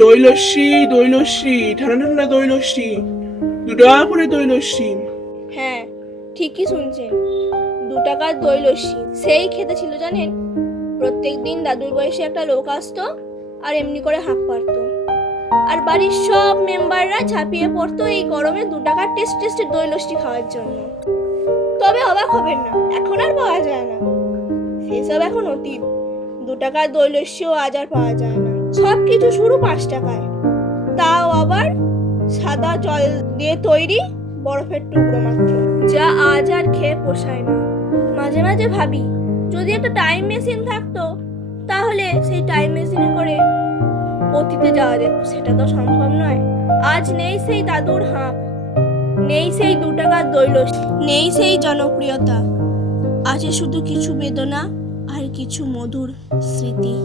দই লস্যি, দই লস্যি, ঠান্ডা ঠান্ডা দই লস্যি, 2 টাকা করে দই লস্যি। হ্যাঁ, ঠিকই শুনছেন, 2 টাকার দই লস্যি সেই খেতে ছিল জানেন। প্রত্যেকদিন দাদুর বয়সে একটা লোক আসতো আর এমনি করে হাঁক পারতো, আর বাড়ির সব মেম্বাররা ঝাঁপিয়ে পড়তো এই গরমে 2 টাকার টেস্টি দই লস্যি খাওয়ার জন্য। তবে অবাক হবেন না, এখন আর পাওয়া যায় না, সেসব এখন অতীত। 2 টাকার দই লস্যিও আজ আর পাওয়া যায় না, সব কিছু শুরু 5 টাকায়, তাও আবার সাদা জল দিয়ে তৈরি, বরফের টুকরো মাত্র, যা আজ আর খেয়ে পোষায় না। মাঝে মাঝে ভাবি, যদি একটা টাইম মেশিন থাকতো তাহলে সেই টাইম মেশিনে করে অতীতে যাওয়া যেত। সেটা তো সম্ভব নয়। আজ নেই সেই দাদুর হাঁক, নেই সেই 2 টাকার দই লস্যি, নেই সেই জনপ্রিয়তা। আছে শুধু কিছু বেদনা আর কিছু মধুর স্মৃতি।